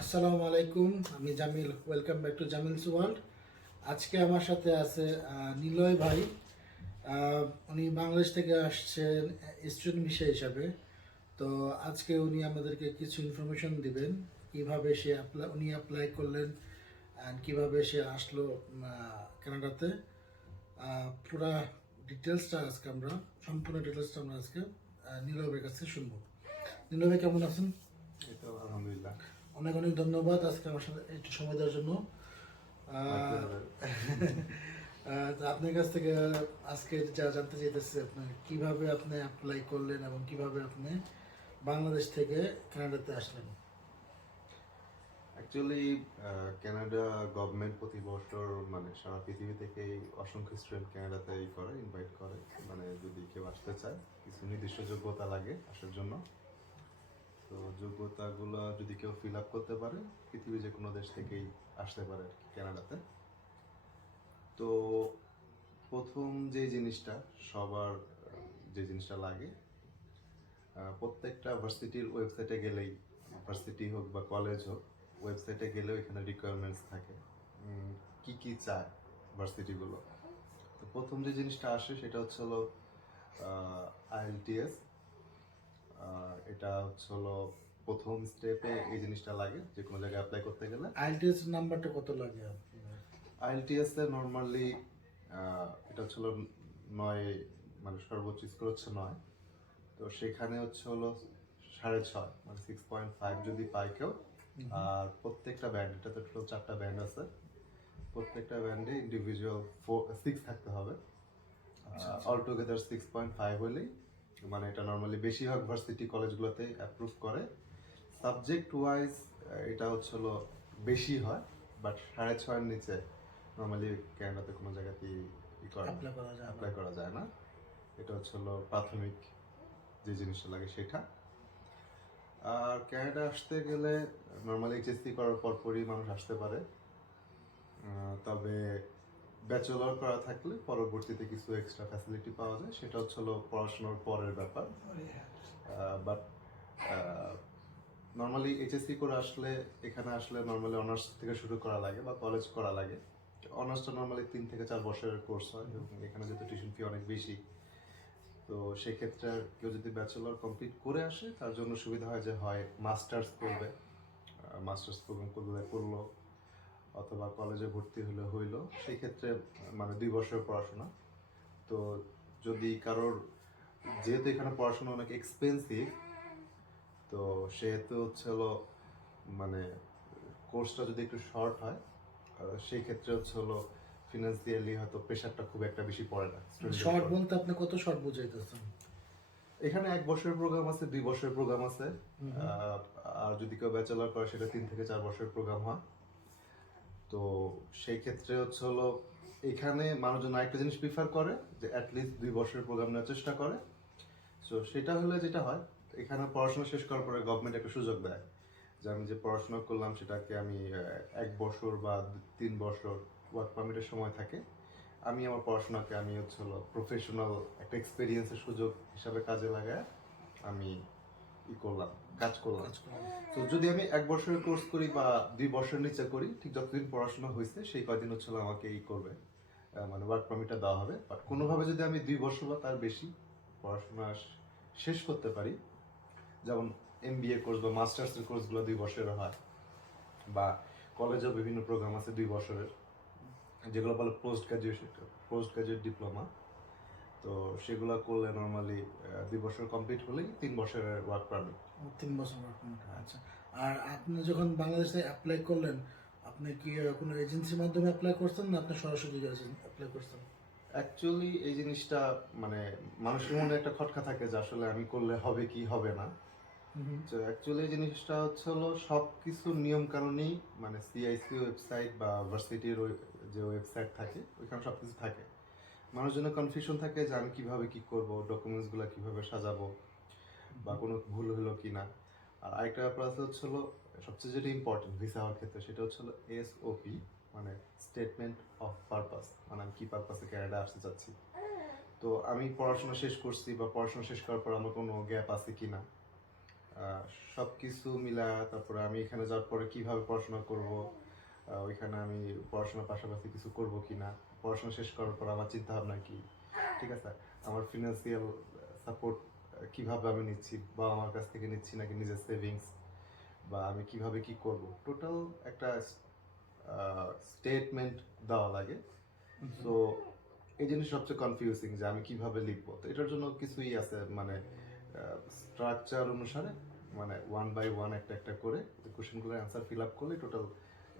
আসসালামু আলাইকুম, আমি Jamil. Welcome back to Jamil's world. আজকে আমার সাথে আছে নিলয় ভাই। উনি বাংলাদেশ থেকে আসছেন স্টুডেন্ট ভিসা হিসাবে। তো আজকে উনি আমাদেরকে কিছু ইনফরমেশন দিবেন, কিভাবে উনি অ্যাপ্লাই করলেন অ্যান্ড কিভাবে সে আসলো কানাডাতে। পুরা ডিটেলসটা আজকে আমরা সম্পূর্ণ ডিটেলসটা আমরা আজকে নিলয় ভাইয়ের কাছে শুনবো। নিলয় ভাই, কেমন আছেন? এই তো আলহামদুলিল্লাহ। অনেক অনেক ধন্যবাদ আজকে আমার সাথে একটু সময় দেওয়ার জন্য। My ah, pleasure. তো আপনার কাছ থেকে আজকে যা জানতে চাইতেছি, আপনি কিভাবে আপনি অ্যাপ্লাই করলেন এবং কিভাবে আপনি বাংলাদেশ থেকে কানাডাতে আসলেন। অ্যাকচুয়ালি কানাডা গভর্নমেন্ট প্রতি বছর মানে সারা পৃথিবী থেকেই অসংখ্য স্টুডেন্ট কানাডাতে করে ইনভাইট করে, মানে যদি কেউ আসতে চায় কিছু নির্দিষ্ট যোগ্যতা লাগে আসার জন্য। তো যোগ্যতাগুলো যদি কেউ ফিল আপ করতে পারে পৃথিবীর যে কোনো দেশ থেকেই আসতে পারে আর কি কানাডাতে। তো প্রথম যে জিনিসটা সবার যে জিনিসটা লাগে, প্রত্যেকটা ভার্সিটির ওয়েবসাইটে গেলেই, ভার্সিটি হোক বা কলেজ হোক, ওয়েবসাইটে গেলেও এখানে রিকোয়ারমেন্টস থাকে কি কি চায় ভার্সিটিগুলো। তো প্রথম যে জিনিসটা আসে সেটা হচ্ছে হলো আইএলটিএস। এটা হচ্ছে হলো প্রথম স্টেপে এই জিনিসটা লাগে যে কোনো জায়গায় অ্যাপ্লাই করতে গেলে। আইএলটিএস নাম্বারটা কত লাগে আপনার? আইএলটিএস এ নর্মালি এটা হচ্ছে হলো 9, মানে সর্বোচ্চ স্কোর হচ্ছে 9। তো সেখানে হচ্ছে হলো 6.5, মানে 6.5 যদি পায় কেউ। আর প্রত্যেকটা ব্যান্ড, এটাতে টোটাল 4টা ব্যান্ড আছে, প্রত্যেকটা ব্যান্ডে ইন্ডিভিজুয়াল 6 থাকতে হবে। অল টুগেদার 6.5 হলেই, মানে এটা নর্মালি বেশিরভাগ ভার্সিটি কলেজগুলোতে অ্যাপ্রুভ করে। সাবজেক্ট ওয়াইজ এটা হচ্ছে হলো বেশি হয়, বাট 6.5-এর নিচে নর্মালি ক্যানাডাতে কোনো জায়গাতেই অ্যাপ্লাই করা যায় না। এটা হচ্ছে হলো প্রাথমিক যে জিনিসটা লাগে সেটা। আর ক্যানাডা আসতে গেলে নর্মালি এইচএসসি করার পরপরই মানুষ আসতে পারে। তবে ব্যাচেলর করা থাকলে পরবর্তীতে কিছু এক্সট্রা ফ্যাসিলিটি পাওয়া যায়, সেটা হচ্ছে হলো পড়াশোনার পরের ব্যাপার। বাট নর্মালি এইচএসসি করে আসলে, এখানে আসলে নর্মালি অনার্স থেকে শুরু করা লাগে বা কলেজ করা লাগে। অনার্সটা নর্মালি 3 থেকে 4 বছরের কোর্স হয় এবং এখানে যেহেতু টিউশন ফি অনেক বেশি, তো সেক্ষেত্রে কেউ যদি ব্যাচেলর কমপ্লিট করে আসে তার জন্য সুবিধা হয় যে হয় মাস্টার্স করবে, মাস্টার্স প্রোগ্রাম করলো, অথবা কলেজে ভর্তি হইলো। সেই ক্ষেত্রে মানে 2 বছর পড়াশোনা। তো যদি কারোর, যেহেতু এখানে পড়াশোনা অনেক এক্সপেন্সিভ, তো সেহেতু হচ্ছে হলো মানে কোর্সটা যদি একটু শর্ট হয়, সেই ক্ষেত্রে হচ্ছে হলো ফিনান্সিয়ালি হয়তো প্রেশারটা খুব একটা বেশি পড়ে না শর্ট বলতে আপনি কত শর্ট বুঝাইতেছেন? এখানে 1 বছরের প্রোগ্রাম আছে, 2 বছরের প্রোগ্রাম আছে। আর যদি কেউ ব্যাচেলর করে সেটা 3 থেকে 4 বছরের প্রোগ্রাম হয়। তো সেই ক্ষেত্রে হচ্ছে হলো এখানে মানুষজন আরেকটা জিনিস প্রিফার করে যে অ্যাটলিস্ট 2 বছরের প্রোগ্রাম নেওয়ার চেষ্টা করে। সো সেটা হলে যেটা হয়, এখানে পড়াশোনা শেষ করার পরে গভর্নমেন্ট একটা সুযোগ দেয় যে আমি যে পড়াশোনা করলাম সেটাকে আমি 1 বছর বা 3 বছর ওয়ার্ক পারমিটের সময় থাকে, আমি আমার পড়াশোনাকে আমি হচ্ছে হলো প্রফেশনাল একটা এক্সপিরিয়েন্সের সুযোগ হিসাবে কাজে লাগায় আমি কাজ করলাম। তো যদি আমি 1 বছরের কোর্স করি বা 2 বছরের নিচে করি, ঠিক যতদিন পড়াশোনা হয়েছে সেই কয়দিন হচ্ছে আমাকে করবে, মানে ওয়ার্ক পারমিটটা দেওয়া হবে। বাট কোনোভাবে যদি আমি 2 বছর বা তার বেশি পড়াশোনা শেষ করতে পারি, যেমন এমবিএ কোর্স বা মাস্টার্সের কোর্সগুলো 2 বছরের হয়, বা কলেজেও বিভিন্ন প্রোগ্রাম আছে 2 বছরের, যেগুলো বলে পোস্ট গ্রাজুয়েট ডিপ্লোমা। তো সেগুলো করলে নর্মালি 2 বছর কমপ্লিট হলেই 3 বছরের ওয়ার্ক পারমিট। 3 বছর ওয়ার্ক পারমিট, আচ্ছা। আর আপনি যখন বাংলাদেশে অ্যাপ্লাই করলেন, আপনি কি কোনো এজেন্সির মাধ্যমে অ্যাপ্লাই করছেন না আপনি সরাসরি অ্যাপ্লাই করছেন? অ্যাকচুয়ালি এই জিনিসটা মানে মানুষের মনে একটা খটকা থাকে যে আসলে আমি করলে হবে কি হবে না। তো অ্যাকচুয়ালি এই জিনিসটা হচ্ছে হলো সব কিছু নিয়ম কানুনই, মানে সিআইসি ওয়েবসাইট বা ভার্সিটির যে ওয়েবসাইট থাকে ওইখানে সব কিছু থাকে। মানুষজনের কনফিউশন থাকে যে আমি কিভাবে কি করব, ডকুমেন্টসগুলো কিভাবে সাজাবো, বা কোনো ভুল হলো কি না। আর আরেকটা ব্যাপার আছে হচ্ছে হলো সবচেয়ে যেটা ইম্পর্টেন্ট ভিসা হওয়ার ক্ষেত্রে, সেটা হচ্ছে হলো এসওপি, মানে স্টেটমেন্ট অফ পারপাস, মানে আমি কি পারপাসে কানাডা আসতে চাচ্ছি। তো আমি পড়াশোনা শেষ করছি বা পড়াশোনা শেষ করার পর আমার কোনো গ্যাপ আছে কি না, সব কিছু মিলা, তারপরে আমি এখানে যাওয়ার পরে কিভাবে পড়াশোনা করব, ওইখানে আমি পড়াশোনার পাশাপাশি কিছু করব কিনা, পড়াশোনা শেষ করার পর আমার চিন্তা ভাবনা কি, ঠিক আছে, আমার ফিনান্সিয়াল সাপোর্ট কিভাবে আমি নিচ্ছি, বা আমার কাছ থেকে নিচ্ছি নাকি নিজের সেভিংস, বা আমি কিভাবে কি করব, টোটাল একটা স্টেটমেন্ট দেওয়া লাগে। তো এই জিনিস সবচেয়ে কনফিউজিং যে আমি কিভাবে লিখবো। তো এটার জন্য কিছুই আছে, মানে স্ট্রাকচার অনুসারে, মানে ওয়ান বাই ওয়ান একটা একটা করে কোশ্চেনগুলোর অ্যান্সার ফিল আপ করলে টোটাল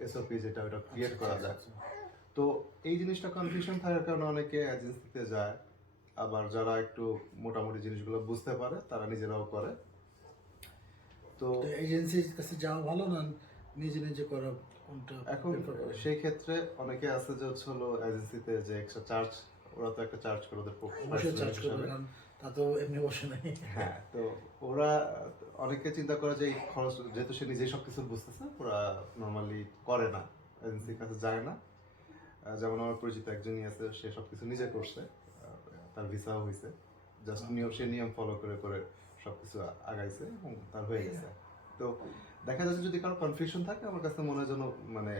এসওপি যেটা ওটা ক্রিয়েট করা যায়। তো এই জিনিসটা কনফিউশন থাকার কারণে অনেকে এজেন্সিতে যায়, আবার যারা একটু মোটামুটি জিনিসগুলো বুঝতে পারে তারা নিজেরাও করে। তো তো এজেন্সির কাছে যাওয়া ভালো না নিজে নিজে করা, কোনটা এখন prefer করেন? সেই ক্ষেত্রে অনেকে আছে যে হচ্ছে হলো এজেন্সিতে যে এক্সট্রা চার্জ, ওরা তো একটা চার্জ করে ওদের অবশ্যই চার্জ personal করবে, হিসাবে। কারণ তা তো এমনি বসে নাই। হ্যাঁ, তো ওরা অনেকে চিন্তা করে যে এই খরচ যেহেতু সে নিজেই সবকিছু বুঝতেছে, ওরা নর্মালি করে না, এজেন্সির কাছে যায় না। যেমন আমার পরিচিত একজনই আছে, সে সবকিছু নিজে করছে, তার ভিসাও হয়েছে, জাস্ট নিয়ম ফলো করে করে সবকিছু আগাইছে এবং তার হয়ে গেছে। তো দেখা যাচ্ছে যদি কারো কনফিউশন থাকে, আমার কাছে মনে হয় যেন মানে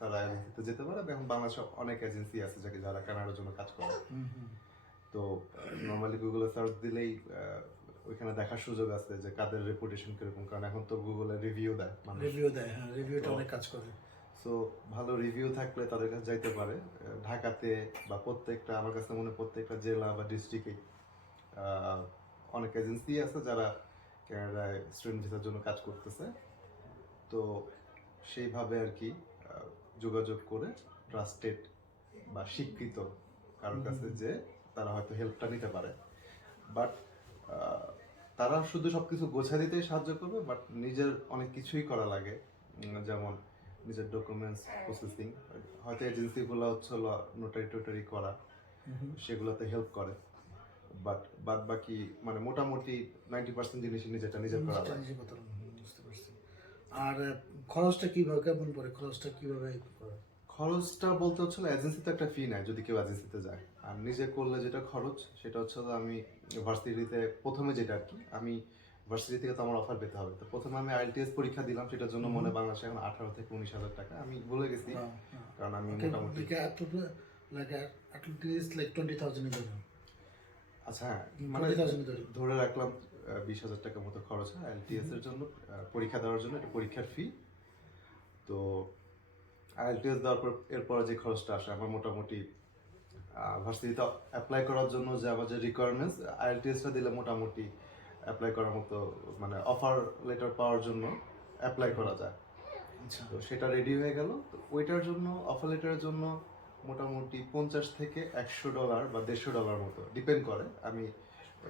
তারা এজেন্সিতে যেতে পারে। এখন বাংলাদেশে অনেক এজেন্সি আছে যারা কানাডার জন্য কাজ করে। তো নর্মালি গুগলে সার্চ দিলেই ওইখানে দেখার সুযোগ আছে যে কাদের রেপুটেশন কিরকম, কারণ এখন তো গুগলে রিভিউ দেয় মানুষ। রিভিউ দেয়, হ্যাঁ, রিভিউটা অনেক কাজ করে। সো ভালো রিভিউ থাকলে তাদের কাছে যাইতে পারে। ঢাকাতে বা প্রত্যেকটা, আমার কাছে মনে হয় প্রত্যেকটা জেলা বা ডিস্ট্রিক্টে অনেক এজেন্সি আছে যারা কানাডায় স্টুডেন্ট ভিসার জন্য কাজ করতেছে। তো সেইভাবে আর কি যোগাযোগ করে ট্রাস্টেড বা স্বীকৃত কারোর কাছে যে তারা হয়তো হেল্পটা নিতে পারে। বাট তারা শুধু সবকিছু গোছা দিতেই সাহায্য করবে, বাট নিজের অনেক কিছুই করা লাগে। যেমন নিজের ডকুমেন্টস প্রসেসিং, হয়তো এজেন্সিগুলো হচ্ছে নোটারি টোটারি করা, সেগুলোতে হেল্প করে। বাট বাদ বাকি মানে মোটামুটি 90% জিনিসই নিজেরটা নিজের করা লাগে। নিজে কথা বুঝতে পারছি। আর খরচটা কিভাবে, কেমন পড়ে, খরচটা কিভাবে করে? খরচটা বলতে হচ্ছে এজেন্সিতে একটা ফি নেয় যদি কেউ এজেন্সিতে যায়। আর নিজে করলে যেটা খরচ সেটা হচ্ছে আমি ভার্সিটিতে প্রথমে যেটা আর কি, আমি ভার্সিটি থেকে তো আমার অফার পেতে হবে, তো প্রথমে আমি আইএলটিএস পরীক্ষা দিলাম, সেটার জন্য মনে হয় বাংলাদেশে এখন 18 থেকে 19,000 টাকা, আমি ভুলে গেছি কারণ আমি মোটামুটি। At least like 20,000 ধরে। আচ্ছা হ্যাঁ, মানে 20,000 ধরে। ধরে রাখলাম 20,000 টাকার মতো খরচ হয় আইএলটিএস এর জন্য, পরীক্ষা দেওয়ার জন্য, এটা পরীক্ষার ফি। তো আইএলটিএস দেওয়ার পর এরপরে যে খরচটা আসে আমার মোটামুটি ভার্সিটিতে অ্যাপ্লাই করার জন্য যে আমার যে রিকোয়ারমেন্টস, আইএলটিএসটা দিলে মোটামুটি অ্যাপ্লাই করার মতো, মানে অফার লেটার পাওয়ার জন্য অ্যাপ্লাই করা যায়। আচ্ছা, তো সেটা রেডি হয়ে গেল। তো ওইটার জন্য, অফার লেটারের জন্য মোটামুটি $50 থেকে $100 বা $150 মতো, ডিপেন্ড করে আমি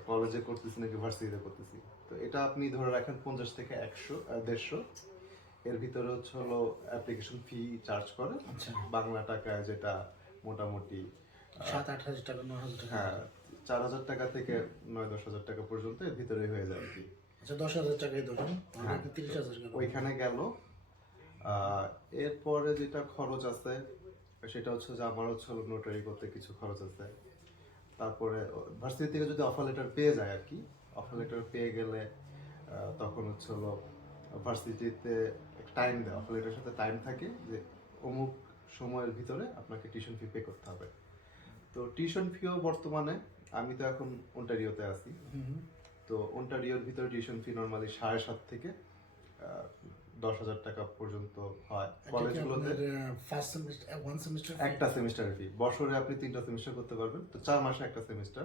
কলেজে করতেছি নাকি ভার্সিটিতে করতেছি। তো এটা আপনি ধরে রাখেন 50 থেকে 100, 150 এর ভিতরে হচ্ছে হলো অ্যাপ্লিকেশন ফি চার্জ করে। আচ্ছা, বাংলা টাকায় যেটা মোটামুটি 7-8 হাজার টাকা, 9,000 টাকা। হ্যাঁ 4,000 টাকা থেকে 9-10,000 টাকা পর্যন্ত এর ভিতরেই হয়ে যায় আর কি। আচ্ছা, 10,000 টাকাই ধরুন, হ্যাঁ, 30,000 গেল। ওইখানে গেল। এরপরে যেটা খরচ আছে সেটা হচ্ছে যে আমার হচ্ছে নোটারি করতে কিছু খরচ আছে। তারপরে ভার্সিটি থেকে যদি অফার লেটার পেয়ে যায় আর কি, অফার লেটার পেয়ে গেলে তখন হচ্ছে হলো ভার্সিটিতে টাইম দেয়, অফার লেটারের সাথে টাইম থাকে যে অমুক সময়ের ভিতরে আপনাকে টিউশন ফি পে করতে হবে। তো টিউশন ফিও বর্তমানে, আমি তো এখন অন্টারিওতে আছি, তো অন্টারিওর ভিতরে টিউশন ফি নর্মালি 7.5 থেকে 10,000 টাকা পর্যন্ত হয় কলেজগুলোতে। ফার্স্ট সেমিস্টার, ওয়ান সেমিস্টার, একটা সেমিস্টারের ফি, বছরে আপনি 3টা সেমিস্টার করতে পারবেন, তো 4 মাসে একটা সেমিস্টার।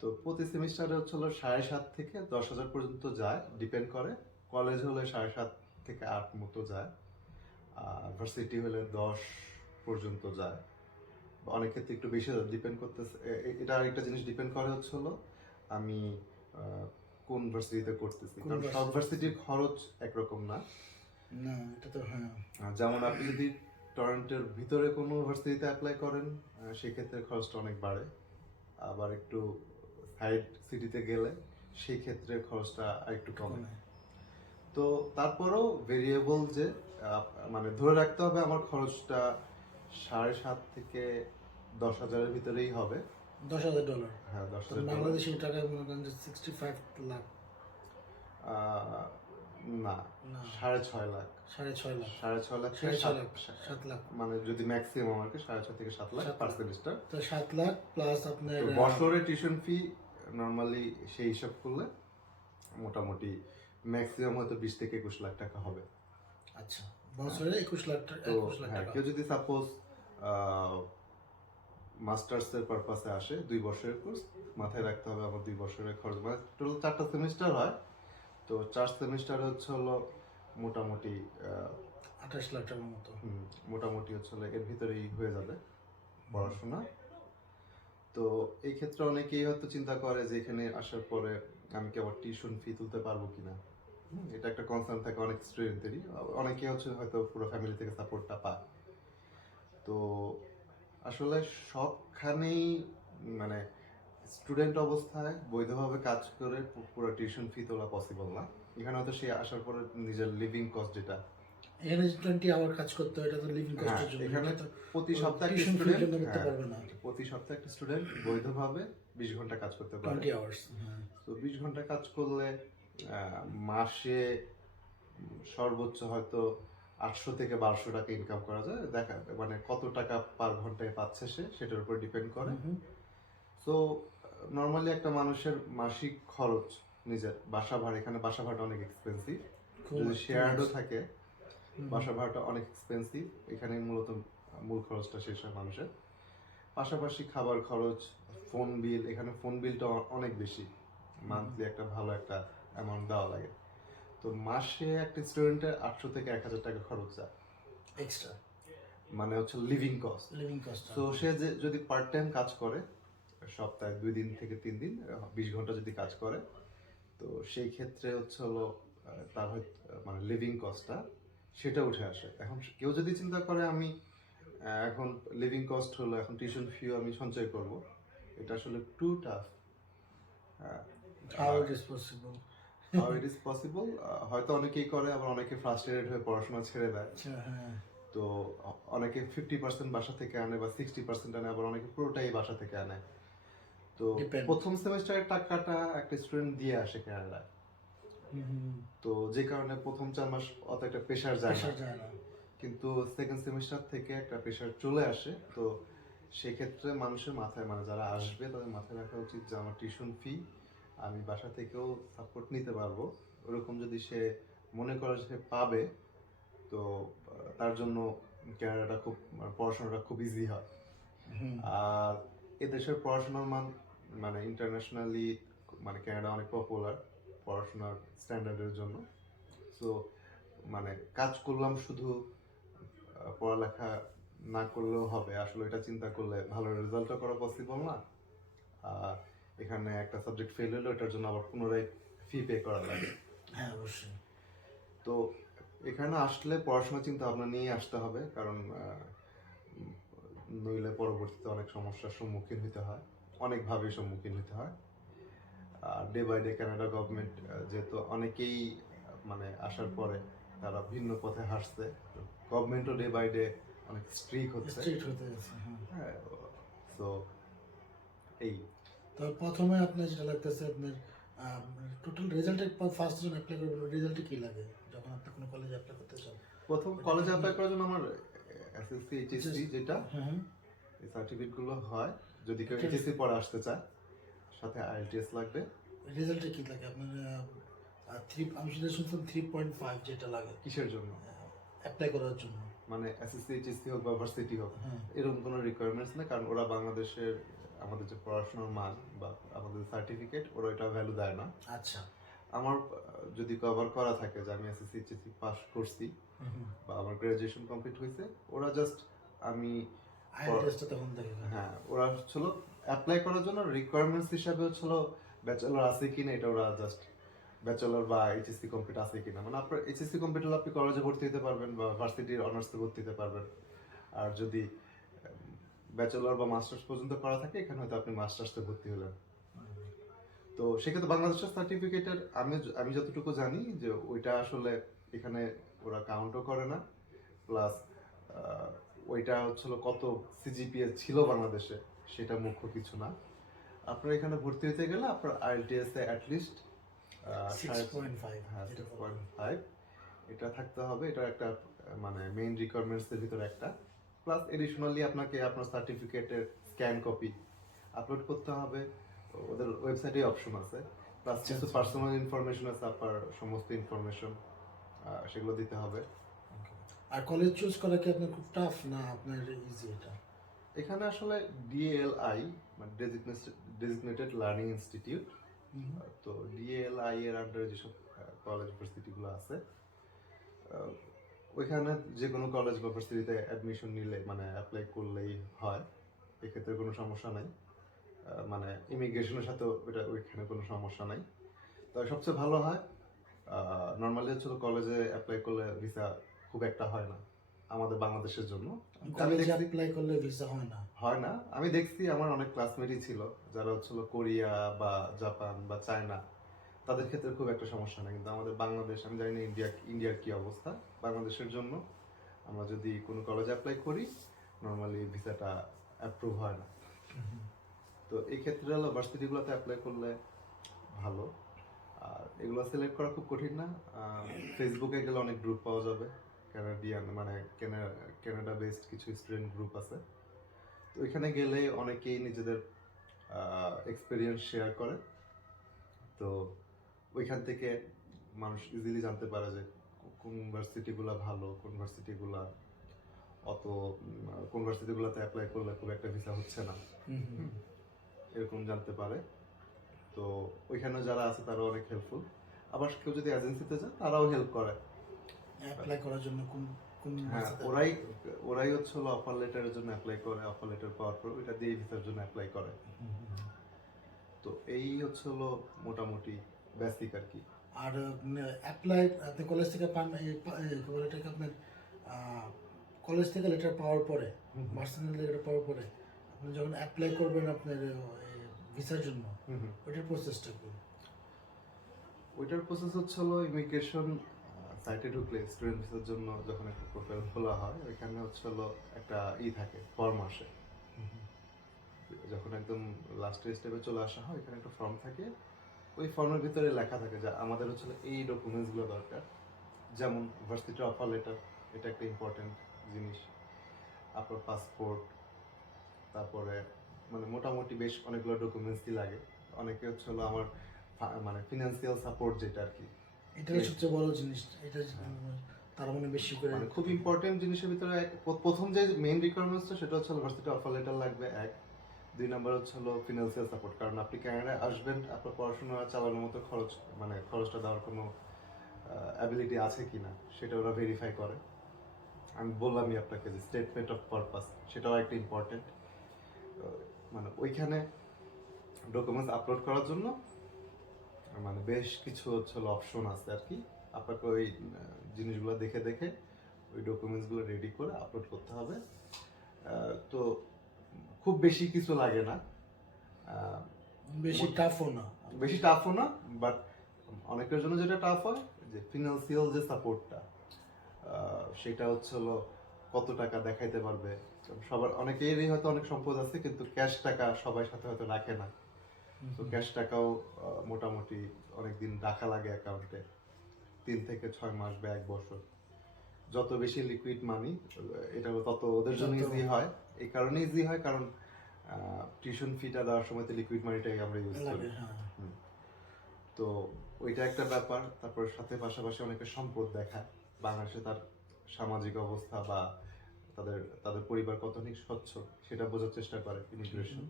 তো প্রতি সেমিস্টারে হচ্ছে 7.5 থেকে 10,000 পর্যন্ত যায়, ডিপেন্ড করে। কলেজ হলে 7.5 থেকে 8 মতো যায়, আর ভার্সিটি হলে 10 পর্যন্ত যায়, অনেক ক্ষেত্রে একটু বেশি ডিপেন্ড করতেছে। এটা আরেকটা জিনিস ডিপেন্ড করে হচ্ছে আমি কোন ভার্সিটিতে করতেছি, কারণ সব ভার্সিটির খরচ একরকম না। না, এটা তো হ্যাঁ। যেমন আপনি যদি টরন্টোর ভিতরে কোনো ভার্সিটিতে অ্যাপ্লাই করেন, সেক্ষেত্রে খরচটা অনেক বাড়ে। আবার একটু সাইড সিটিতে গেলে সেই ক্ষেত্রে খরচটা আরেকটু কমে। তো তারপরেও ভেরিয়েবল যে মানে ধরে রাখতে হবে আমার খরচটা 7.5 থেকে 10,000-এর ভিতরেই হবে। $10,000। হ্যাঁ, $10,000। বাংলাদেশি টাকায় মনে করেন যে 65 লাখ। আহ, না, না 6.5 লাখ। 6.5 লাখ 6.5 লাখ থেকে 6.5 লাখ 7 লাখ মানে যদি ম্যাক্সিমাম আর কি 6.5 থেকে 7 লাখ 7 পার লাখ। সেমিস্টার। তো 7 লাখ প্লাস আপনার তো বছরে টিউশন ফি নর্মালি সেই হিসাব করলে মোটামুটি ম্যাক্সিমাম হয়তো 20 থেকে 21 লাখ টাকা হবে। আচ্ছা বছরে 21 লাখ টাকা তো 21 লাখ হ্যাঁ, টাকা কেউ যদি সাপোজ মাস্টার্সের পারপাসে আসে 2 বছরের কোর্স, মাথায় রাখতে হবে আমার 2 বছরের খরচ, মানে টোটাল 4টা সেমিস্টার হয়। তো 4 সেমিস্টার হচ্ছে হলো মোটামুটি 28 লাখ টাকার মতো। মোটামুটি হচ্ছে হলো এর ভিতরেই হয়ে যাবে পড়াশোনা। তো এই ক্ষেত্রে অনেকেই হয়তো চিন্তা করে যে এখানে আসার পরে আমি কি আবার টিউশন ফি তুলতে পারবো কিনা। এটা একটা কনসার্ন থাকে অনেক স্টুডেন্টেরই। অনেকে হচ্ছে হয়তো পুরো ফ্যামিলি থেকে সাপোর্টটা পায়। তো আসলে সবখানেই মানে স্টুডেন্ট অবস্থায় বৈধভাবে কাজ করে পুরো টিউশন ফি তোলা পসিবল না। এখানে হয়তো সে আসার পরে নিজের লিভিং কস্ট যেটা, এখানে 20 আওয়ার কাজ করতে হয়, এটা তো লিভিং হ্যাঁ, কস্টের জন্য, এখানে এটা তো প্রতি সপ্তাহে একটা টিউশন ফির স্টুডেন্ট জন্য করতে পারবে না। প্রতি সপ্তাহে একটা স্টুডেন্ট বৈধভাবে 20 ঘন্টা কাজ করতে পারে। 20 আওয়ার্স। তো 20 ঘন্টা কাজ করলে মাসে সর্বোচ্চ হয়তো 800 থেকে 1200 টাকা ইনকাম করা যায়। দেখা মানে কত টাকা পার ঘন্টায় পাচ্ছে সে সেটার উপর ডিপেন্ড করে। সো নর্মালি একটা মানুষের মাসিক খরচ, নিজের বাসা ভাড়া, এখানে বাসা ভাড়াটা অনেক এক্সপেন্সিভ, যদি শেয়ারডও থাকে বাসা ভাড়াটা অনেক এক্সপেন্সিভ। এখানে মূলত মূল খরচটা শেষ হয় মানুষের। পাশাপাশি খাবার খরচ, ফোন বিল, এখানে ফোন বিলটা অনেক বেশি, মান্থলি একটা ভালো একটা অ্যামাউন্ট দেওয়া লাগে। তো মাসে একটা স্টুডেন্টের 800 থেকে 1000 টাকা খরচ যায় এক্সট্রা, মানে হচ্ছে লিভিং কস্ট। Living cost. তো সে যদি পার্ট টাইম কাজ করে, সপ্তাহে 2 দিন থেকে 3 দিন 20 ঘন্টা যদি কাজ করে, তো সেই ক্ষেত্রে হচ্ছে হলো তার হয়তো মানে লিভিং কস্টটা সেটা উঠে আসে। এখন কেউ যদি চিন্তা করে আমি এখন লিভিং কস্ট হলো, এখন টিউশন ফিও আমি সঞ্চয় করব, এটা আসলে too tough. How it is possible, how it is possible. হয়তো অনেকেই করে, আবার অনেকে ফ্রাস্ট্রেটেড হয়ে পড়াশোনা ছেড়ে দেয়। হ্যাঁ। তো অনেকে 50% বাসা থেকে আনে বা 60% আনে, আবার অনেকে পুরোটাই বাসা থেকে আনে। তো Depend. প্রথম সেমিস্টারের টাকাটা একটা স্টুডেন্ট দিয়ে আসে কানাডায়। তো যে কারণে প্রথম 4 মাস অত একটা প্রেশার যায় না, প্রেশার যায় না। কিন্তু সেকেন্ড সেমিস্টার থেকে একটা প্রেশার চলে আসে। তো সেক্ষেত্রে মানুষের মাথায়, মানে যারা আসবে তাদের মাথায় রাখা উচিত যে আমার টিউশন ফি আমি বাসা থেকেও সাপোর্ট নিতে পারবো। ওরকম যদি সে মনে করে সে পাবে, তো তার জন্য ক্যানাডাটা খুব পড়াশোনাটা খুব ইজি হয়। আর এদেশের পড়াশোনার মান মানে ইন্টারন্যাশনালি মানে ক্যানাডা অনেক পপুলার পড়াশোনার স্ট্যান্ডার্ডের জন্য। সো মানে কাজ করলাম শুধু পড়ালেখা না করলেও হবে, আসলে এটা চিন্তা করলে ভালো রেজাল্টও করা পসিবল না। আর এখানে একটা সাবজেক্ট ফেল হলো, এটার জন্য আবার পুনরায় ফি পে করা লাগে। হ্যাঁ অবশ্যই। তো এখানে আসলে পড়াশোনা চিন্তা ভাবনা নিয়ে আসতে হবে, কারণ নইলে পরবর্তীতে অনেক সমস্যার সম্মুখীন হতে হয়, অনেকভাবে সম্মুখীন হতে হয়। আর day by day Canada government যেহেতু অনেকেই মানে আসার পরে তারা ভিন্ন পথে হাঁটছে, গভর্নমেন্টও ডে বাই ডে অনেক স্ট্রিক্ট হচ্ছে। স্ট্রিক্ট হতে যাচ্ছে। হ্যাঁ, সো এই তো প্রথমে আপনার যেটা লাগতেছে, আপনার টোটাল রেজাল্টের ফার্স্ট যখন অ্যাপ্লাই করবেন রেজাল্টে কি লাগে যখন আপনি কোনো কলেজে অ্যাপ্লাই করতে চান? প্রথম কলেজে অ্যাপ্লাই করার জন্য আমার এসএসসি এইচএসসি যেটা হ্যাঁ এই সার্টিফিকেটগুলো হয়, যদি কেউ এইচএসসি পড়ে আসতে চায়, সাথে আইএলটিএস লাগবে। রেজাল্টে কি লাগে আপনার? আমি সেটা শুনছিলাম 3.5 যেটা লাগে কিসের জন্য? অ্যাপ্লাই করার জন্য, মানে এসএসসি এইচএসসি হোক বা ভার্সিটি হোক, হ্যাঁ। এরকম কোনো রিকোয়ারমেন্টস নেই, কারণ ওরা বাংলাদেশের আমাদের যে পড়াশোনার মান বা আমাদের সার্টিফিকেট ওরা এটা ভ্যালু দেয় না। আচ্ছা। আমার যদি কভার করা থাকে যে আমি এসএসসি এইচএসসি পাস করছি বা আমার গ্রাজুয়েশন কমপ্লিট হয়েছে, ওরা জাস্ট আমি আইএলটিএসটা তখন দেখে। হ্যাঁ, ওরা হচ্ছিল অ্যাপ্লাই করার জন্য রিকোয়ারমেন্টস হিসাবে হচ্ছিল ব্যাচেলর আছে কিনা, এটা ওরা জাস্ট ব্যাচেলর বা এইচএসসি কমপ্লিট আছে কিনা, মানে আপনার এইচএসসি কমপ্লিট হলে আপনি কলেজে ভর্তি হতে পারবেন বা ভার্সিটির অনার্সে ভর্তি হতে পারবেন। আর যদি ব্যাচেলর বা মাস্টার্স পর্যন্ত করা থাকে, এখানে হয়তো আপনি মাস্টার্সে ভর্তি হলেন। তো সেক্ষেত্রে বাংলাদেশের সার্টিফিকেটের আমি যতটুকু জানি যে ওইটা আসলে এখানে ওরা কাউন্টও করে না, প্লাস ওইটা হচ্ছিল কত সিজিপিএ ছিল বাংলাদেশে সেটা মুখ্য কিছু না। আপনার এখানে ভর্তি হতে গেলে আপনার আইএলটিএস এ অ্যাটলিস্ট 6.5 হ্যাঁ যেটা বললাম। 6.5 এটা থাকতে হবে। এটা একটা মানে মেইন রিকোয়ারমেন্টসের ভিতরে একটা। প্লাস এডিশনালি আপনাকে আপনার সার্টিফিকেটের স্ক্যান কপি আপলোড করতে হবে। ওদের ওয়েবসাইটে অপশন আছে। প্লাস কিছু আচ্ছা। পার্সোনাল ইনফরমেশন আছে, আপনার সমস্ত ইনফরমেশন সেগুলো দিতে হবে। আর কলেজ চুজ করা কি আপনার খুব টাফ না আপনার ইজি এটা? এখানে আসলে ডিএলআই মানে ডেজিগনেটেড লার্নিং ইনস্টিটিউট, তো ডিএলআই এর আন্ডারে যেসব কলেজ ইউনিভার্সিটিগুলো আছে আহ, ওইখানে যে কোনো কলেজ বা ইউনিভার্সিটিতে অ্যাডমিশন নিলে মানে অ্যাপ্লাই করলেই হয়, এক্ষেত্রে কোনো সমস্যা নাই। মানে ইমিগ্রেশনের সাথে এটা ওইখানে কোনো সমস্যা নাই। তবে সবচেয়ে ভালো হয় নর্মালি হচ্ছে কলেজে অ্যাপ্লাই করলে ভিসা খুব একটা হয় না আমাদের বাংলাদেশের জন্য। আমি কলেজে দেখছি অ্যাপ্লাই করলে ভিসা হয় না? হয় না, আমি দেখছি আমার অনেক ক্লাসমেটই ছিল যারা হচ্ছিল কোরিয়া বা জাপান বা চায়না, তাদের ক্ষেত্রে খুব একটা সমস্যা নেই। কিন্তু আমাদের বাংলাদেশ, আমি জানি না ইন্ডিয়ার কি অবস্থা, বাংলাদেশের জন্য আমরা যদি কোনো কলেজে অ্যাপ্লাই করি নর্মালি ভিসাটা অ্যাপ্রুভ হয় না। তো এই ক্ষেত্রে হলো ভার্সিটিগুলোতে অ্যাপ্লাই করলে ভালো। আর এগুলো সিলেক্ট করা খুব কঠিন না। ফেসবুকে গেলে অনেক গ্রুপ পাওয়া যাবে, কানাডিয়ান মানে কানাডা বেসড কিছু স্টুডেন্ট গ্রুপ আছে। তো ওইখানে গেলে অনেকেই নিজেদের এক্সপিরিয়েন্স শেয়ার করে। তো ওইখান থেকে মানুষ ইজিলি জানতে পারে যে কোন ভার্সিটিগুলো ভালো, কোন ভার্সিটিগুলো অত কোন ভার্সিটিগুলোতে অ্যাপ্লাই করলে খুব একটা ভিসা হচ্ছে না, এরকম জানতে পারে। তো ওইখানে যারা আছে তারাও অনেক হেল্পফুল। আবার কেউ যদি এজেন্সিতে যায় তারাও হেল্প করে। অ্যাপ্লাই করার জন্য কোন কোন হ্যাঁ, university-তে? ওরাই হচ্ছে হলো অফার লেটারের জন্য অ্যাপ্লাই করে, অফার লেটার পাওয়ার পর ওইটা দিয়ে ভিসার জন্য অ্যাপ্লাই করে। তো এই হচ্ছে হলো মোটামুটি বেসিক আর কি। আর অ্যাপ্লাই আপনি কলেজ থেকে পান কি বলে এটাকে আপনার কলেজ থেকে লেটার পাওয়ার পরে, ভার্সিটি লেটার পাওয়ার পরে আপনি যখন অ্যাপ্লাই করবেন আপনার ভিসার জন্য, ওইটার প্রসেসটা কি? ওইটার প্রসেস হচ্ছে হলো ইমিগ্রেশন সাইটে ঢুকলে স্টুডেন্ট ভিসার জন্য যখন একটা প্রোফাইল খোলা হয় ওইখানে হচ্ছে হলো একটা থাকে, ফর্ম আসে। যখন একদম লাস্টের স্টেপে চলে আসা হয় এখানে একটা ফর্ম থাকে। ওই ফর্মের ভিতরে লেখা থাকে যে আমাদের হচ্ছে এই ডকুমেন্টসগুলো দরকার। যেমন ভার্সিটি অফার লেটার, এটা একটা ইম্পর্টেন্ট জিনিস। আপনার পাসপোর্ট, তারপরে মানে মোটামুটি বেশ অনেকগুলো ডকুমেন্টসই লাগে। অনেকে হচ্ছে হলো আমার মানে ফিনান্সিয়াল সাপোর্ট যেটা আর কি, এটাই সবচেয়ে বড় জিনিস। এটা তার মানে বেশি করে মানে খুব ইম্পর্টেন্ট জিনিসের ভিতরে প্রথম যে মেইন রিকোয়ারমেন্টসটা সেটা হচ্ছে ভার্সিটি অফার লেটার লাগবে এক। 2 নাম্বার হচ্ছে হলো ফিনান্সিয়াল সাপোর্ট, কারণ আপনি কানাডায় আসবেন, আপনার পড়াশোনা চালানোর মতো খরচ মানে খরচটা দেওয়ার কোনো অ্যাবিলিটি আছে কিনা সেটা ওরা ভেরিফাই করে। আমি বললামই আপনাকে যে স্টেটমেন্ট অফ পারপাস, সেটাও একটা ইম্পর্টেন্ট। মানে ওইখানে ডকুমেন্টস আপলোড করার জন্য মানে বেশ কিছু হচ্ছে অপশন আছে আর কি। আপনাকে ওই জিনিসগুলো দেখে দেখে ওই ডকুমেন্টসগুলো রেডি করে আপলোড করতে হবে। তো খুব বেশি কিছু লাগে না, বেশি টাফও না। বেশি টাফও না, বাট অনেকের জন্য যেটা টাফ হয় যে ফিনান্সিয়াল যে সাপোর্টটা, সেটা হচ্ছে হলো কত টাকা দেখাইতে পারবে। সবার অনেকেরই হয়তো অনেক সম্পদ আছে কিন্তু ক্যাশ টাকা সবাই সাথে হয়তো রাখে না। তো ক্যাশ টাকাও মোটামুটি অনেকদিন রাখা লাগে অ্যাকাউন্টে, 3 থেকে 6 মাস বা 1 বছর। যত বেশি লিকুইড মানি এটা তত ওদের জন্য ইজি হয়। এই কারণে ইজি হয় কারণ টিউশন ফিটা দেওয়ার সময় তো লিকুইড মানিটাই আমরা ইউজ করি। তো ওইটা একটা ব্যাপার। তারপর সাথে পাশাপাশি অনেকের সম্পদ দেখায়, বাংলাদেশে তার সামাজিক অবস্থা বা তাদের পরিবার কতখানি সচ্ছল সেটা বোঝার চেষ্টা করে ইমিগ্রেশন।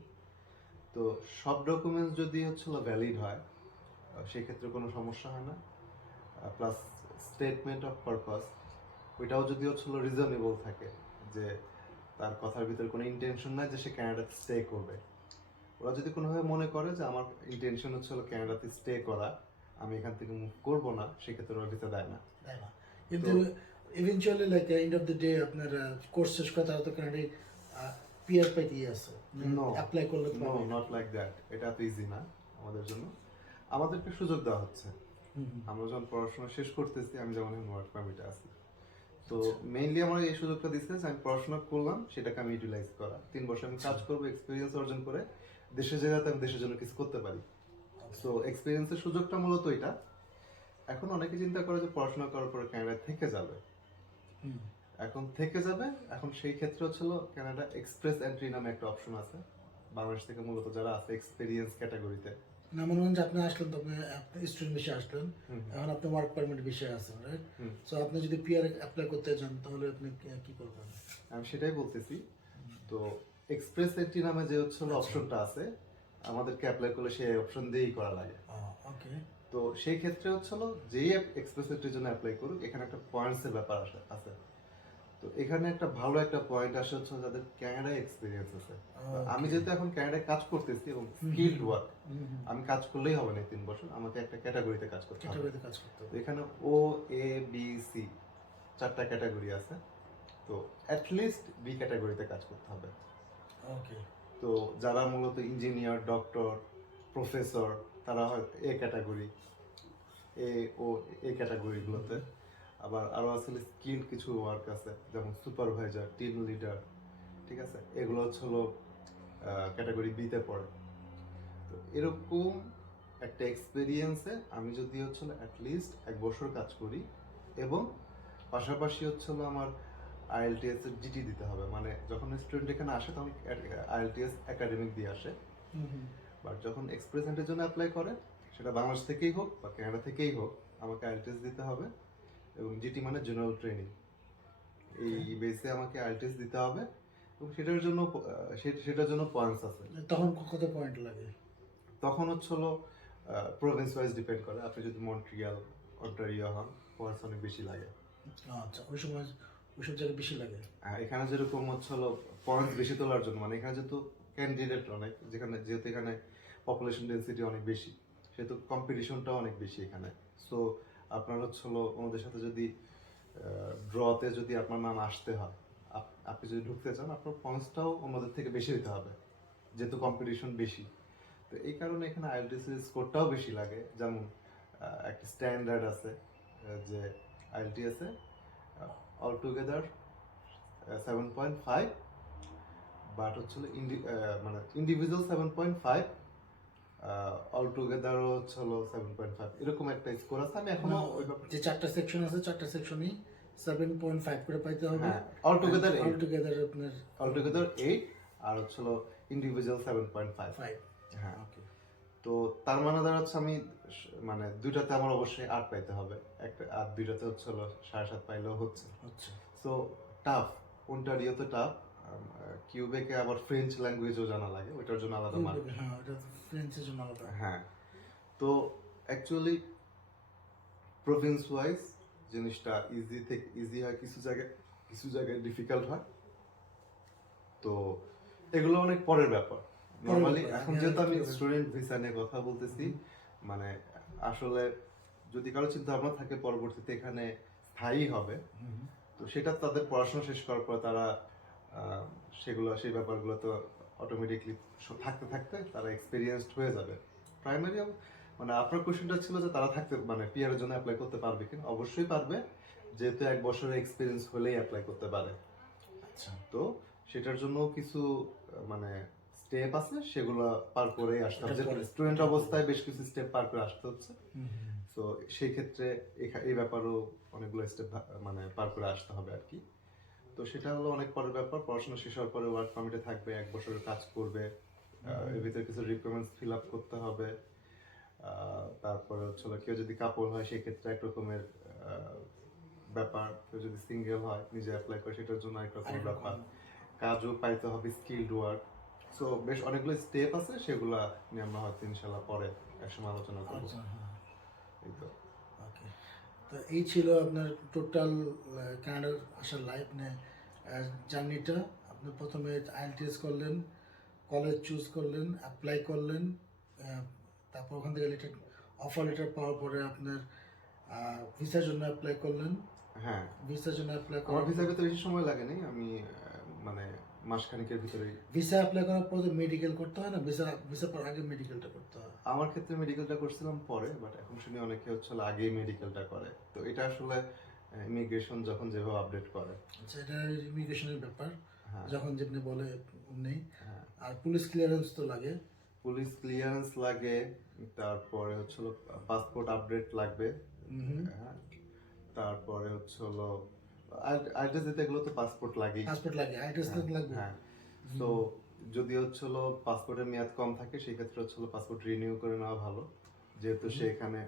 তো সব ডকুমেন্টস যদি হচ্ছে ভ্যালিড হয় সেক্ষেত্রে কোনো সমস্যা হয় না। প্লাস স্টেটমেন্ট অফ পারপাস, ওইটাও যদি হচ্ছে রিজনেবল থাকে, যে তার কথার ভিতরে কোনো ইন্টেনশন নাই যে সে কানাডাতে স্টে করবে। ওরা যদি কোনোভাবে মনে করে যে আমার ইন্টেনশন হচ্ছে কানাডাতে স্টে করা, আমি এখান থেকে মুভ করবো না, সেক্ষেত্রে ওরা ভিসা দেয় না। কিন্তু eventually like end of the day আপনার কোর্স শেষ করে তারা তো কানাডি পিআর পাইতেই আছে, অ্যাপ্লাই করলে নো, নট লাইক দ্যাট। এটা এত ইজি না আমাদের জন্য। আমাদেরকে সুযোগ দেওয়া হচ্ছে। আমরা যখন পড়াশোনা শেষ করতেছি, আমি যেমন ওয়ার্ক পারমিটে আছি, তো মেইনলি আমার এই সুযোগটা দিচ্ছে যে আমি পড়াশোনা করলাম সেটাকে আমি ইউটিলাইজ করা। 3 বছর আমি কাজ করবো, এক্সপিরিয়েন্স অর্জন করে দেশে যেতে আমি দেশের জন্য কিছু করতে পারি। সো এক্সপিরিয়েন্সের সুযোগটা মূলত এটা। এখন অনেকে চিন্তা করে যে পড়াশোনা করার পরে কানাডায় থেকে যাবে, হুম। এখন থেকে যাবে। এখন সেই ক্ষেত্রে হচ্ছিল কানাডা এক্সপ্রেস এন্ট্রি নামে একটা অপশন আছে, বাংলাদেশ থেকে মূলত যারা আছে এক্সপিরিয়েন্স ক্যাটাগরিতে। না মনে হয় যে আপনি আসলেন, তো আপনি স্টুডেন্ট বিষয়ে আসলেন, হুম। এখন আপনি ওয়ার্ক পারমিট বিষয়ে আছেন, রাইট? হুম। সো আপনি যদি পিআর অ্যাপ্লাই করতে চান তাহলে আপনি কি করবেন? আমি সেটাই বলতেছি। তো এক্সপ্রেস এন্ট্রি নামে যে হচ্ছে অপশনটা আছে, আমাদেরকে অ্যাপ্লাই করলে সেই অপশন দিয়েই করা লাগে। ওকে। তো সেই ক্ষেত্রে হচ্ছে যেই এক্সপ্রেস এন্ট্রির জন্য অ্যাপ্লাই করুক, এখানে একটা পয়েন্টসের ব্যাপার আছে। তো এখানে একটা ভালো একটা পয়েন্ট আসে হচ্ছে যাদের কানাডায় এক্সপিরিয়েন্স আছে। আমি যেহেতু এখন কানাডায় কাজ করতেছি এবং স্কিলড ওয়ার্ক, আমি কাজ করলেই হবে না 3 বছর, আমাকে একটা ক্যাটাগরিতে কাজ করতে হবে। ক্যাটাগরিতে কাজ করতে তো হবে। এখানে ও, এ, বি, সি 4টা ক্যাটাগরি আছে। তো অ্যাটলিস্ট বি ক্যাটাগরিতে কাজ করতে হবে। ওকে। তো যারা মূলত ইঞ্জিনিয়ার, ডক্টর, প্রফেসর, তারা হয় এ ক্যাটাগরি, এ ও এই ক্যাটাগরিগুলোতে। আবার আরো আসলে স্কিল কিছু ওয়ার্ক আছে, যেমন সুপারভাইজার, টিম লিডার, ঠিক আছে, এগুলো হচ্ছে ক্যাটাগরি বিতে পড়ে। তো এরকম একটা এক্সপিরিয়েন্সে আমি যদি হচ্ছে অ্যাটলিস্ট 1 বছর কাজ করি এবং পাশাপাশি হচ্ছে আমার আইএলটিএস এর জিটি দিতে হবে। মানে যখন স্টুডেন্ট এখানে আসে তখন আইএলটিএস একাডেমিক দিয়ে আসে, বাট যখন এক্সপ্রেস এন্ট্রির জন্য অ্যাপ্লাই করে, সেটা বাংলাদেশ থেকেই হোক বা কানাডা থেকেই হোক, আমাকে আইএলটিএস দিতে হবে। এবং জিটি মানে জেনারেল ট্রেনিং, এই বেসে আমাকে আইএলটিএস দিতে হবে। এবং সেটার জন্য পয়েন্টস আছে। তখন কত পয়েন্ট লাগে? তখন হচ্ছে প্রভিন্স ওয়াইজ ডিপেন্ড করে। আপনি যদি মন্ট্রিয়াল, অন্টারিও হন, পয়েন্টস অনেক বেশি লাগে। আচ্ছা, ওই সময় ওইসব জায়গায় বেশি লাগে। এখানে যেরকম হচ্ছে পয়েন্টস বেশি তোলার জন্য, মানে এখানে যেহেতু ক্যান্ডিডেট অনেক, যেহেতু এখানে পপুলেশন ডেন্সিটি অনেক বেশি, সেহেতু কম্পিটিশনটাও অনেক বেশি এখানে। সো আপনার হচ্ছে ওনাদের সাথে যদি ড্রতে যদি আপনার নাম আসতে হয়, আপনি যদি ঢুকতে চান, আপনার পয়েন্টসটাও অন্যদের থেকে বেশি দিতে হবে, যেহেতু কম্পিটিশন বেশি। তো এই কারণে এখানে আইএলটিএস স্কোরটাও বেশি লাগে। যেমন একটা স্ট্যান্ডার্ড আছে যে IELTS A all together 7.5, but হচ্ছে মানে ইন্ডিভিজুয়াল 7.5, অল টুগেদারও হচ্ছে 7.5, এরকম একটা স্কোর আছে। আমি এখনো ওই যে 4টা সেকশন আছে, 4টা সেকশনই 7.5 করে পাইতে হবে। হ্যাঁ, অল টুগেদার আপনার অল টুগেদার 8, আর হচ্ছে ইন্ডিভিজুয়াল 7.5। 5। হ্যাঁ। ওকে। তো তার মানে দাঁড়াচ্ছে আমি মানে দুইটাতে আমার অবশ্যই 8 পাইতে হবে, একটা আর দুইটাতে হচ্ছে 7.5 পাইলেও হচ্ছে। আচ্ছা। সো টাফ, ওন্টারিওতে টাফ। কিউবেকে আবার ফ্রেঞ্চ ল্যাঙ্গুয়েজও জানা লাগে, ওইটার জন্য আলাদা মার্ক। হ্যাঁ, এটা ফ্রেঞ্চের জন্য আলাদা। হ্যাঁ। তো অ্যাকচুয়ালি প্রভিন্স ওয়াইজ জিনিসটা ইজি হয়, কিছু জায়গায় ডিফিকাল্ট হয়। তো এগুলো অনেক পরের ব্যাপার। নর্মালি এখন যেহেতু আমি স্টুডেন্ট ভিসা নিয়ে কথা বলতেছি, মানে আসলে যদি কারো চিন্তা ভাবনা থাকে পরবর্তীতে এখানে স্থায়ী হবে, তো সেটা তাদের পড়াশোনা শেষ করার পর তারা সেই ব্যাপারগুলো তো অটোমেটিকলি থাকতে থাকতে তারা এক্সপিরিয়েন্সড হয়ে যাবে। প্রাইমারি মানে আপনার কোশ্চেনটা ছিল যে তারা থাকতে মানে পিআর এর জন্য অ্যাপ্লাই করতে পারবে কিনা, অবশ্যই পারবে, যেহেতু 1 বছরের এক্সপিরিয়েন্স হলেই অ্যাপ্লাই করতে পারে। আচ্ছা। তো সেটার জন্য কিছু মানে স্টেপ আছে, সেগুলো পার করে আসতে হবে। স্টুডেন্ট অবস্থায় বেশ কিছু স্টেপ পার করে আসতে হচ্ছে। তো সেই ক্ষেত্রে এই ব্যাপারও অনেকগুলো স্টেপ মানে পার করে আসতে হবে আর কি। তো সেটা হলো অনেক পরের ব্যাপার। পড়াশোনা শেষ হওয়ার পরে ওয়ার্ক পারমিটে থাকবে, 1 বছরের কাজ করবে, এর ভিতরে কিছু রিকোয়ারমেন্টস ফিল আপ করতে হবে। তারপরে হচ্ছে কেউ যদি কাপল হয় সেই ক্ষেত্রে এক রকমের ব্যাপার, কেউ যদি সিঙ্গেল হয় নিজে অ্যাপ্লাই করে সেটার জন্য এক রকমের ব্যাপার, কাজও পাইতে হবে, স্কিলড ওয়ার্ক। সো বেশ অনেকগুলো স্টেপ আছে, সেগুলো নিয়ে আমরা হয়তো ইনশাল্লাহ পরে একসময় আলোচনা করবো। এই তো। ওকে। তো এই ছিল আপনার টোটাল কানাডার আসার লাইফ নিয়ে জার্নিটা। আপনি প্রথমে আইএলটিএস করলেন, কলেজ চুজ করলেন, অ্যাপ্লাই করলেন, তারপর ওখান থেকে অফার লেটার পাওয়ার পরে আপনার ভিসার জন্য অ্যাপ্লাই করলেন। হ্যাঁ, ভিসার জন্য অ্যাপ্লাই আমার করার ভিসা পেতে বেশি সময় লাগেনি, আমি মানে মাসখানেকের ভিতরেই। ভিসা অ্যাপ্লাই করার পর মেডিকেল করতে হয় না? ভিসা পর আগে মেডিকেলটা করতে হয়। আমার ক্ষেত্রে মেডিকেলটা করছিলাম পরে, বাট এখন শুনি অনেকে হচ্ছে আগেই মেডিকেলটা করে। তো এটা আসলে ইমিগ্রেশন যখন যেভাবে আপডেট করে। আচ্ছা, এটা ইমিগ্রেশনের ব্যাপার, হ্যাঁ। যখন যেমনি বলে অমনি। হ্যাঁ। আর পুলিশ ক্লিয়ারেন্স তো লাগে, পুলিশ ক্লিয়ারেন্স লাগে, তারপরে হচ্ছিল পাসপোর্ট আপডেট লাগবে, হ্যাঁ, তারপরে হচ্ছিল আইড্রেস দিতে গেলে তো পাসপোর্ট লাগেই। পাসপোর্ট লাগে, আইডি লাগবে। হ্যাঁ, তো যদি হচ্ছিল পাসপোর্টের মেয়াদ কম থাকে সেই ক্ষেত্রে হচ্ছিল পাসপোর্ট রিনিউ করে নেওয়া ভালো, যেহেতু সে এখানে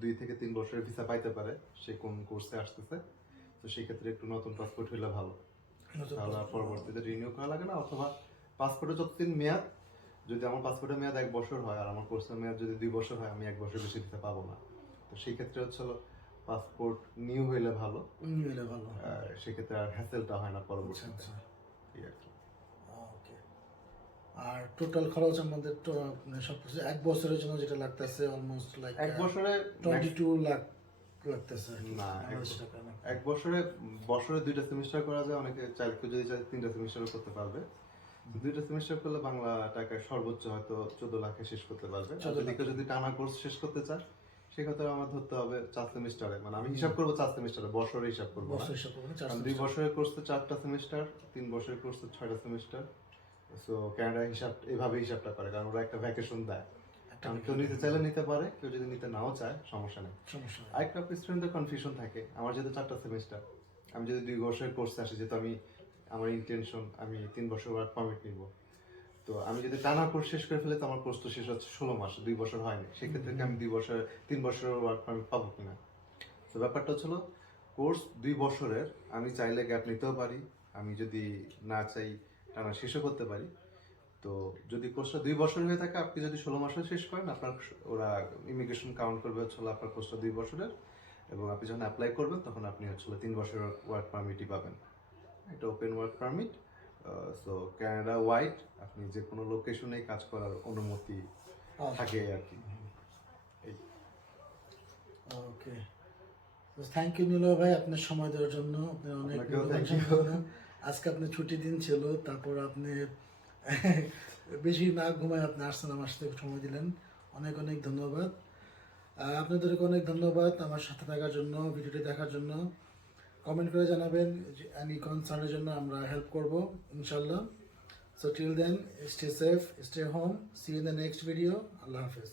2 থেকে 3 বছরের ভিসা পাইতে পারে, সে কোন কোর্সে আসতেছে, তো সেই ক্ষেত্রে একটু নতুন পাসপোর্ট হইলে ভালো, তাহলে আর পরবর্তীতে রিনিউ করা লাগে না। অথবা পাসপোর্টের যতদিন মেয়াদ, যদি আমার পাসপোর্টের মেয়াদ 1 বছর হয় আর আমার কোর্সের মেয়াদ যদি 2 বছর হয়, আমি 1 বছর বেশি ভিসা পাবো না। তো সেই ক্ষেত্রে হচ্ছিল পাসপোর্ট নিউ হইলে ভালো, নিলে ভালো। সেক্ষেত্রে আর হ্যাসেলটা হয় না পরবর্তীতে। আচ্ছা। এই আর কি। ওকে। আর টোটাল খরচ আমাদের তো সবকিছু 1 বছরের জন্য যেটা লাগতেছে অলমোস্ট লাইক 1 বছরে 22 লাখ লাগতেছে আর কি, না, বাংলাদেশি টাকা না। 1 বছরে 2টা সেমিস্টার করা যায়, অনেকে চাইলে যদি চায় 3টা সেমিস্টারও করতে পারবে। 2টা সেমিস্টার করলে বাংলা টাকায় সর্বোচ্চ হয়তো 14 লাখে শেষ করতে পারবে। আর যদি কেউ যদি টানা কোর্স শেষ করতে চায়, সেক্ষেত্রে আমার ধরতে হবে 4 সেমিস্টারে, মানে আমি হিসাব করবো 4 সেমিস্টারে, বছরে হিসাব করবো না। বছর হিসাব করবেন 4 কারণ 2 বছরের কোর্স তো 4টা সেমিস্টার, 3 বছরের কোর্স তো 6টা সেমিস্টার। সো কানাডা এভাবে হিসাবটা করে, কারণ ওরা একটা ভ্যাকেশন দেয়। কারণ কেউ নিতে চাইলে নিতে পারে, কেউ যদি নিতে নাও চায় সমস্যা নেই। সমস্যা নেই। আরেকটা স্টুডেন্টদের কনফিউশন থাকে, আমার যেহেতু 4টা সেমিস্টার, আমি যদি 2 বছরের কোর্সে আসি, যেহেতু আমার ইন্টেনশন আমি 3 বছর ওয়ার্ক পারমিট নিব, তো আমি যদি টানা কোর্স শেষ করে ফেলে, তো আমার কোর্স তো শেষ হচ্ছে 16 মাস, 2 বছর হয়নি, সেক্ষেত্রে কি আমি 3 বছরের ওয়ার্ক পারমিট পাবো কিনা। তো ব্যাপারটা হচ্ছিল কোর্স 2 বছরের, আমি চাইলে গ্যাপ নিতেও পারি, আমি যদি না চাই টানা শেষও করতে পারি। তো যদি কোর্সটা 2 বছর হয়ে থাকে, আপনি যদি 16 মাসে শেষ করেন, আপনার ওরা ইমিগ্রেশন কাউন্ট করবে হচ্ছিল আপনার কোর্সটা 2 বছরের, এবং আপনি যখন অ্যাপ্লাই করবেন তখন আপনি হচ্ছিল 3 বছরের ওয়ার্ক পারমিটই পাবেন। এটা open work permit. So Canada wide আপনি যে কোনো লোকেশনে কাজ করার অনুমতি থাকে আর কি। ওকে, থ্যাংক ইউ নীলয় ভাই আপনার সময় দেওয়ার জন্য। আপনি অনেক আপনাকেও মূল্যবান thank you. সময় দিলেন। আজকে আপনার ছুটি দিন ছিল, তারপর আপনি বেশি না ঘুমায় আপনি আসছেন, আমার সাথে সময় দিলেন, অনেক অনেক ধন্যবাদ। আপনাদেরকে অনেক ধন্যবাদ আমার সাথে থাকার জন্য, ভিডিওটি দেখার জন্য। কমেন্ট করে জানাবেন, এনি কনসার্নের জন্য আমরা হেল্প করব ইনশাল্লাহ। So till then, stay safe, stay home, see in the next video. আল্লাহ হাফেজ।